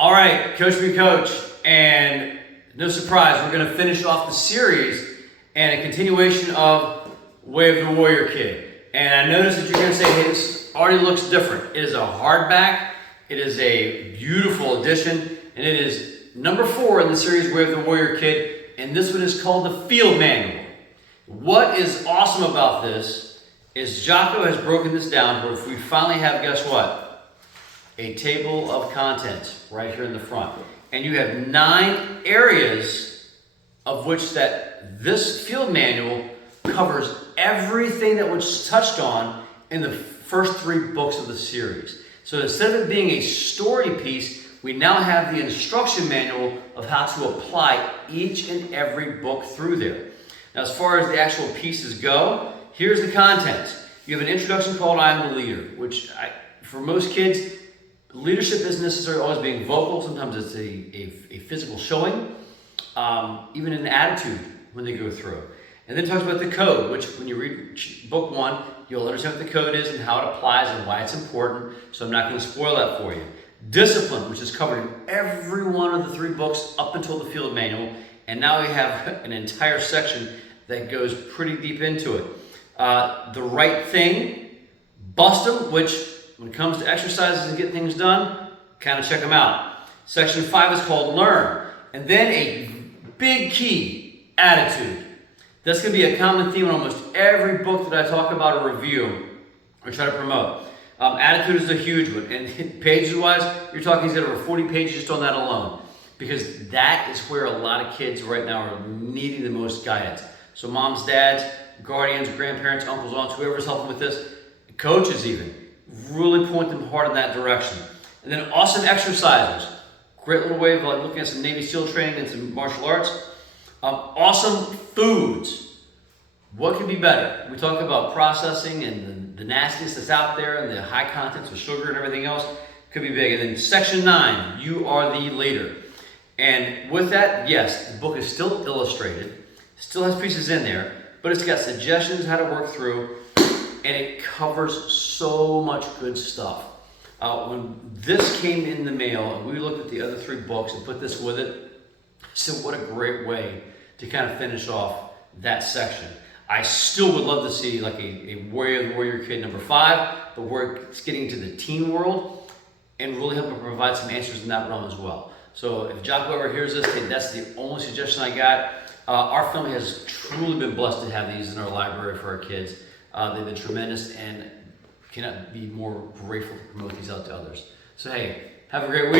All right, Coach Me Coach, and no surprise, we're going to finish off the series and a continuation of Way of the Warrior Kid. And I noticed that you're going to say, hey, this already looks different. It is a hardback, it is a beautiful edition, and it is number 4 in the series Way of the Warrior Kid, and this one is called the Field Manual. What is awesome about this is Jocko has broken this down where we finally have, guess what? A table of contents right here in the front. And you have 9 areas of which that this field manual covers everything that was touched on in the first 3 books of the series. So instead of it being a story piece, we now have the instruction manual of how to apply each and every book through there. Now, as far as the actual pieces go, here's the content. You have an introduction called I Am the Leader, which for most kids, leadership isn't necessarily always being vocal. Sometimes it's a physical showing, even in the attitude when they go through. And then it talks about the code, which when you read book 1, you'll understand what the code is and how it applies and why it's important. So I'm not going to spoil that for you. Discipline, which is covered in every one of the 3 books up until the field manual. And now we have an entire section that goes pretty deep into it. The right thing, bust them, which when it comes to exercises and getting things done, kind of check them out. Section 5 is called Learn. And then a big key, attitude. That's going to be a common theme in almost every book that I talk about or review or try to promote. Attitude is a huge one. And pages-wise, you're talking he's got over 40 pages just on that alone. Because that is where a lot of kids right now are needing the most guidance. So moms, dads, guardians, grandparents, uncles, aunts, whoever's helping with this, coaches even, really point them hard in that direction. And then awesome exercises. Great little way of looking at some Navy SEAL training and some martial arts. Awesome foods. What could be better? We talk about processing and the nastiness that's out there and the high contents of sugar and everything else. Could be big. And then section 9, you are the leader. And with that, yes, the book is still illustrated, still has pieces in there, but it's got suggestions how to work through, and it covers so much good stuff. When this came in the mail, and we looked at the other 3 books and put this with it, I said, what a great way to kind of finish off that section. I still would love to see like a Way of the Warrior Kid number 5, but where it's getting to the teen world and really helping provide some answers in that realm as well. So if Jocko ever hears this, hey, that's the only suggestion I got. Our family has truly been blessed to have these in our library for our kids. They've been tremendous and cannot be more grateful to promote these out to others. So hey, have a great week.